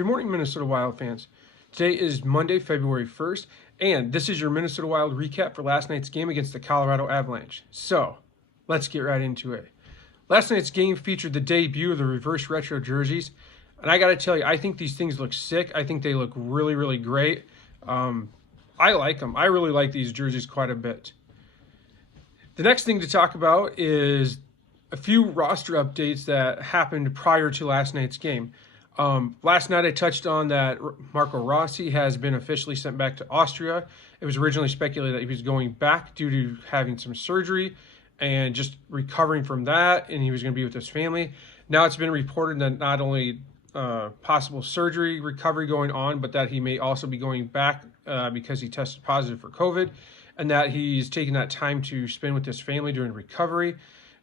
Good morning, Minnesota Wild fans. Today is Monday, February 1st, and this is your Minnesota Wild recap for last night's game against the Colorado Avalanche. So, let's get right into it. Last night's game featured the debut of the reverse retro jerseys, and I got to tell you, I think these things look sick. I think they look really, really great. I like them. I really like these jerseys quite a bit. The next thing to talk about is a few roster updates that happened prior to last night's game. Last night I touched on that Marco Rossi has been officially sent back to Austria. It was originally speculated that he was going back due to having some surgery and just recovering from that, and he was going to be with his family. Now it's been reported that not only possible surgery recovery going on, but that he may also be going back because he tested positive for COVID, and that he's taking that time to spend with his family during recovery.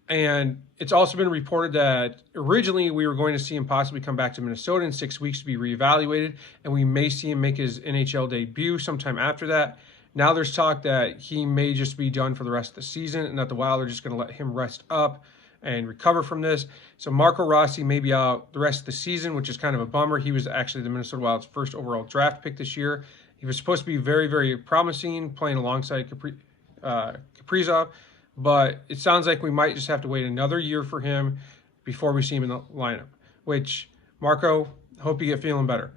And it's also been reported that originally we were going to see him possibly come back to Minnesota in 6 weeks to be reevaluated, and we may see him make his NHL debut sometime after that. Now there's talk that he may just be done for the rest of the season and that the Wild are just going to let him rest up and recover from this. So Marco Rossi may be out the rest of the season, which is kind of a bummer. He was actually the Minnesota Wild's first overall draft pick this year. He was supposed to be very, very promising, playing alongside Kaprizov. But it sounds like we might just have to wait another year for him before we see him in the lineup, which, Marco, hope you get feeling better.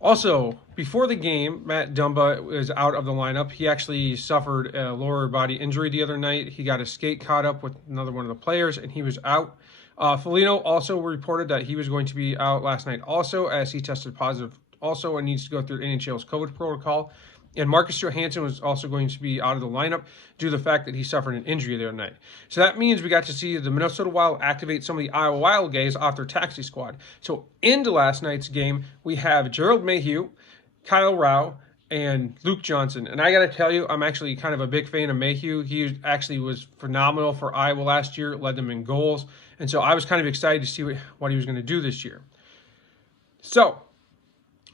Also, before the game, Matt Dumba was out of the lineup. He actually suffered a lower body injury the other night. He got his skate caught up with another one of the players, and he was out. Foligno also reported that he was going to be out last night also, as he tested positive also and needs to go through NHL's COVID protocol. And Marcus Johansson was also going to be out of the lineup due to the fact that he suffered an injury the other night. So that means we got to see the Minnesota Wild activate some of the Iowa Wild guys off their taxi squad. So into last night's game, we have Gerald Mayhew, Kyle Rao, and Luke Johnson. And I got to tell you, I'm actually kind of a big fan of Mayhew. He actually was phenomenal for Iowa last year, led them in goals. And so I was kind of excited to see what he was going to do this year. So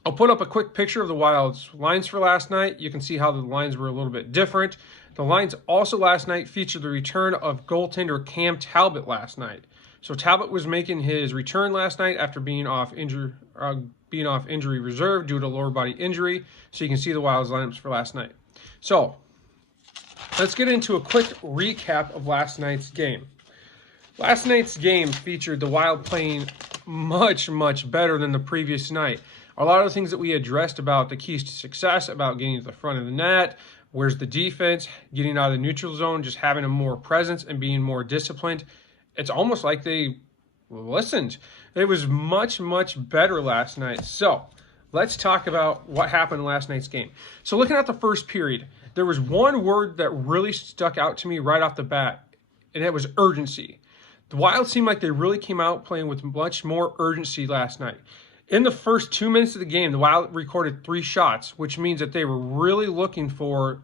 I'll put up a quick picture of the Wild's lines for last night. You can see how the lines were a little bit different. The lines also last night featured the return of goaltender Cam Talbot last night. So Talbot was making his return last night after being off injury reserve due to lower body injury. So you can see the Wild's lineups for last night. So let's get into a quick recap of last night's game. Last night's game featured the Wild playing much, much better than the previous night. A lot of the things that we addressed about the keys to success, about getting to the front of the net, where's the defense, getting out of the neutral zone, just having a more presence and being more disciplined. It's almost like they listened. It was much, much better last night. So let's talk about what happened in last night's game. So looking at the first period, there was one word that really stuck out to me right off the bat, and it was urgency. The Wild seemed like they really came out playing with much more urgency last night. In the first 2 minutes of the game, the Wild recorded 3 shots, which means that they were really looking for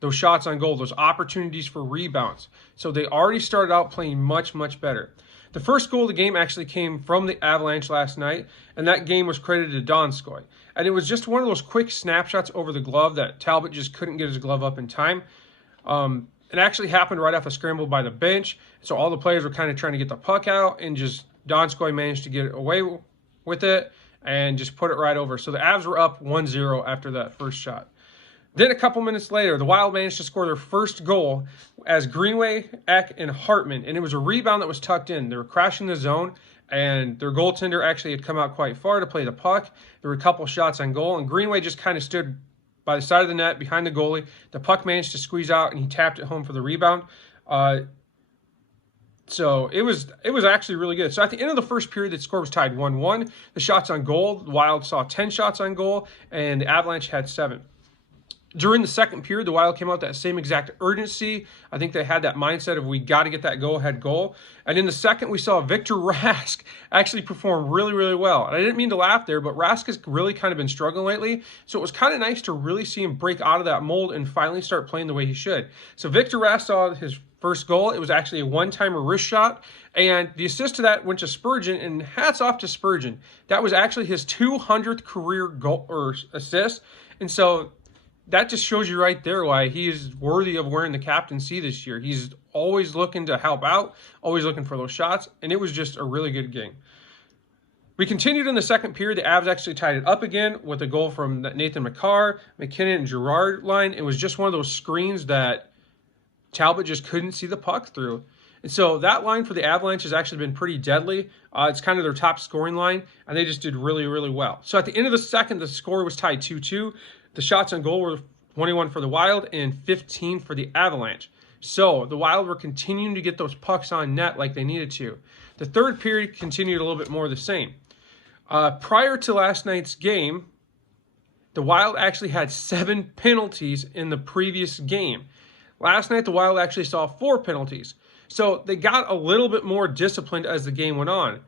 those shots on goal, those opportunities for rebounds. So they already started out playing much, much better. The first goal of the game actually came from the Avalanche last night, and that game was credited to Donskoy. And it was just one of those quick snapshots over the glove that Talbot just couldn't get his glove up in time. It actually happened right off a scramble by the bench, so all the players were kind of trying to get the puck out, and just Donskoy managed to get away with it and just put it right over. So the Avs were up 1-0 after that first shot. Then a couple minutes later, the Wild managed to score their first goal as Greenway, Eck, and Hartman, and it was a rebound that was tucked in. They were crashing the zone, and their goaltender actually had come out quite far to play the puck. There were a couple shots on goal, and Greenway just kind of stood by the side of the net behind the goalie. The puck managed to squeeze out, and he tapped it home for the rebound. So it was actually really good. So at the end of the first period, the score was tied 1-1. The shots on goal, the Wild saw 10 shots on goal, and the Avalanche had 7. During the second period, the Wild came out that same exact urgency. I think they had that mindset of we got to get that go-ahead goal. And in the second, we saw Victor Rask actually perform really, really well. And I didn't mean to laugh there, but Rask has really kind of been struggling lately. So it was kind of nice to really see him break out of that mold and finally start playing the way he should. So Victor Rask saw his first goal. It was actually a one-timer wrist shot, and the assist to that went to Spurgeon, and hats off to Spurgeon. That was actually his 200th career goal or assist, and so that just shows you right there why he is worthy of wearing the captaincy this year. He's always looking to help out, always looking for those shots, and it was just a really good game. We continued in the second period. The Avs actually tied it up again with a goal from Nathan McCarr, McKinnon, and Girard line. It was just one of those screens that Talbot just couldn't see the puck through. And so that line for the Avalanche has actually been pretty deadly. It's kind of their top scoring line, and they just did really, really well. So at the end of the second, the score was tied 2-2. The shots on goal were 21 for the Wild and 15 for the Avalanche. So the Wild were continuing to get those pucks on net like they needed to. The third period continued a little bit more of the same. Prior to last night's game, the Wild actually had 7 penalties in the previous game. Last night, the Wild actually saw 4 penalties. So they got a little bit more disciplined as the game went on.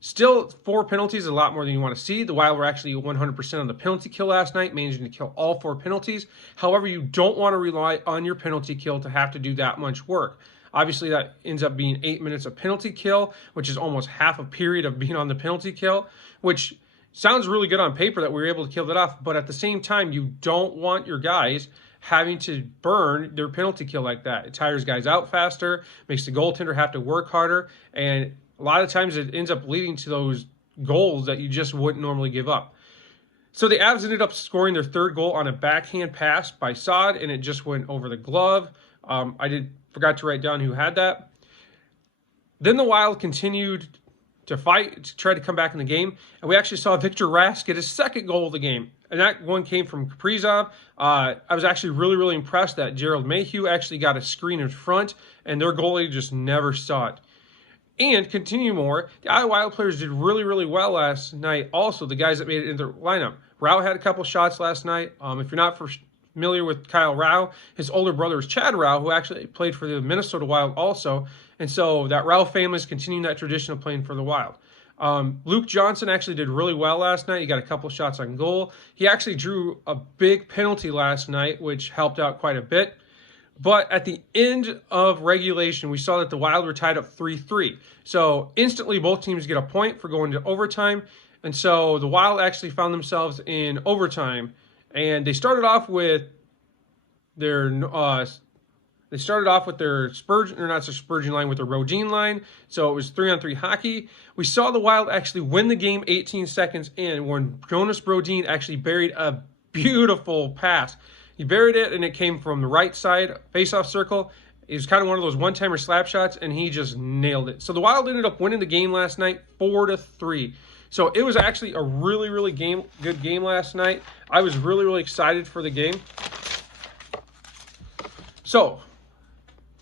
Still, 4 penalties is a lot more than you want to see. The Wild were actually 100% on the penalty kill last night, managing to kill all 4 penalties. However, you don't want to rely on your penalty kill to have to do that much work. Obviously, that ends up being 8 minutes of penalty kill, which is almost half a period of being on the penalty kill, which sounds really good on paper that we were able to kill that off. But at the same time, you don't want your guys having to burn their penalty kill like that. It tires guys out faster, makes the goaltender have to work harder, and a lot of times it ends up leading to those goals that you just wouldn't normally give up. So the Avs ended up scoring their third goal on a backhand pass by Saad, and it just went over the glove. I forgot to write down who had that. Then the Wild continued to fight, to try to come back in the game, and we actually saw Victor Rask get his second goal of the game, and that one came from Kaprizov. I was actually really, really impressed that Gerald Mayhew actually got a screen in front, and their goalie just never saw it. And continue more, the Iowa Wild players did really, really well last night. Also, the guys that made it in their lineup. Rao had a couple shots last night. If you're not familiar with Kyle Rao, his older brother is Chad Rao, who actually played for the Minnesota Wild also. And so that Rao family is continuing that tradition of playing for the Wild. Luke Johnson actually did really well last night. He got a couple shots on goal. He actually drew a big penalty last night, which helped out quite a bit. But at the end of regulation, we saw that the Wild were tied up 3-3. So instantly both teams get a point for going to overtime. And so the Wild actually found themselves in overtime. And they started off with their Spurgeon, or not the Spurgeon line, with their Rodin line. So it was 3-on-3 hockey. We saw the Wild actually win the game 18 seconds in when Jonas Rodin actually buried a beautiful pass. He buried it, and it came from the right side face-off circle. It was kind of one of those one-timer slap shots, and he just nailed it. So the Wild ended up winning the game last night 4-3. So it was actually a really, really good game last night. I was really, really excited for the game. So,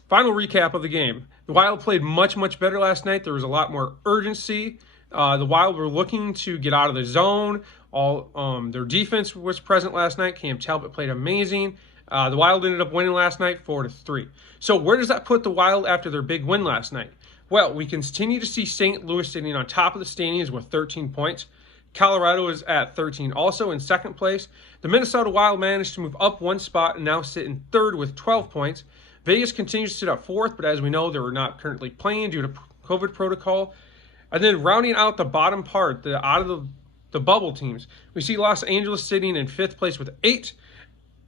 final recap of the game. The Wild played much, much better last night. There was a lot more urgency. The Wild were looking to get out of the zone. Their defense was present last night. Cam Talbot played amazing. The Wild ended up winning last night 4-3. So where does that put the Wild after their big win last night? Well, we continue to see St. Louis sitting on top of the standings with 13 points. Colorado is at 13 also in second place. The Minnesota Wild managed to move up one spot and now sit in third with 12 points. Vegas continues to sit at fourth, but as we know, they're not currently playing due to COVID protocol. And then rounding out the bottom part, out of the bubble teams, we see Los Angeles sitting in fifth place with 8.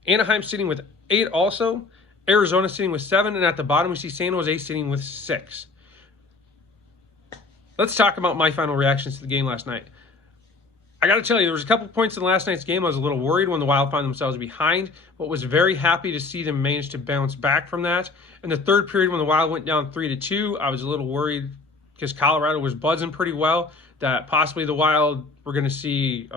Anaheim sitting with 8 also. Arizona sitting with 7. And at the bottom, we see San Jose sitting with 6. Let's talk about my final reactions to the game last night. I got to tell you, there was a couple points in last night's game I was a little worried when the Wild found themselves behind, but was very happy to see them manage to bounce back from that. In the third period, when the Wild went down 3-2, I was a little worried because Colorado was buzzing pretty well that possibly the Wild were going to see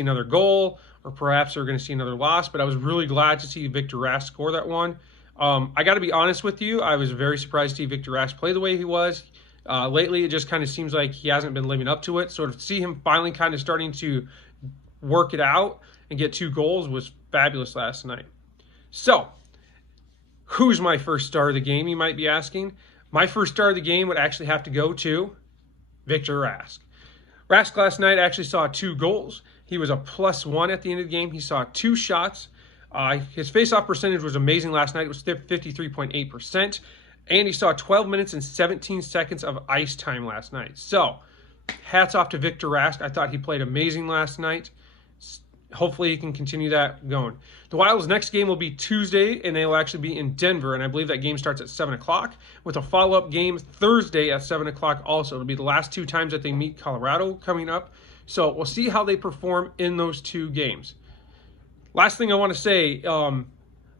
another goal, or perhaps they're going to see another loss. But I was really glad to see Victor Rask score that one. I got to be honest with you, I was very surprised to see Victor Rask play the way he was. Lately, it just kind of seems like he hasn't been living up to it. So to see him finally kind of starting to work it out and get 2 goals was fabulous last night. So, who's my first star of the game, you might be asking? My first star of the game would actually have to go to Victor Rask. Rask last night actually saw 2 goals. He was a +1 at the end of the game. He saw 2 shots. His face-off percentage was amazing last night. It was 53.8%. And he saw 12 minutes and 17 seconds of ice time last night. So, hats off to Victor Rask. I thought he played amazing last night. Hopefully he can continue that going. The Wild's next game will be Tuesday, and they will actually be in Denver, and I believe that game starts at 7 o'clock, with a follow-up game Thursday at 7 o'clock also. It'll be the last 2 times that they meet Colorado coming up. So we'll see how they perform in those 2 games. Last thing I want to say,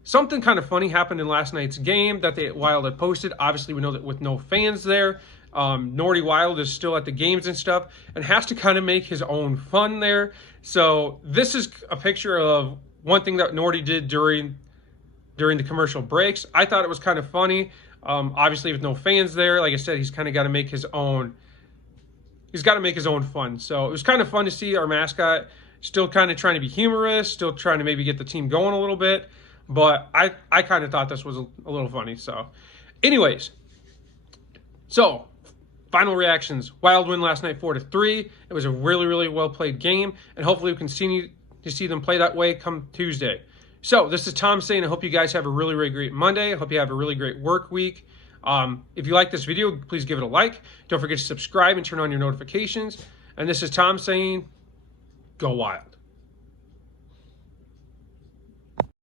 something kind of funny happened in last night's game that the Wild had posted. Obviously, we know that with no fans there, Nordy Wild is still at the games and stuff and has to kind of make his own fun there. So this is a picture of one thing that Nordy did during the commercial breaks. I thought it was kind of funny. Obviously, with no fans there, like I said, he's kind of got to make his own. He's got to make his own fun. So it was kind of fun to see our mascot still kind of trying to be humorous, still trying to maybe get the team going a little bit. But I kind of thought this was a little funny. So anyways, so final reactions. Wild win last night 4-3. It was a really, really well-played game. And hopefully we continue to see them play that way come Tuesday. So this is Tom saying I hope you guys have a really, really great Monday. I hope you have a really great work week. If you like this video, please give it a like. Don't forget to subscribe and turn on your notifications. And this is Tom saying, go Wild.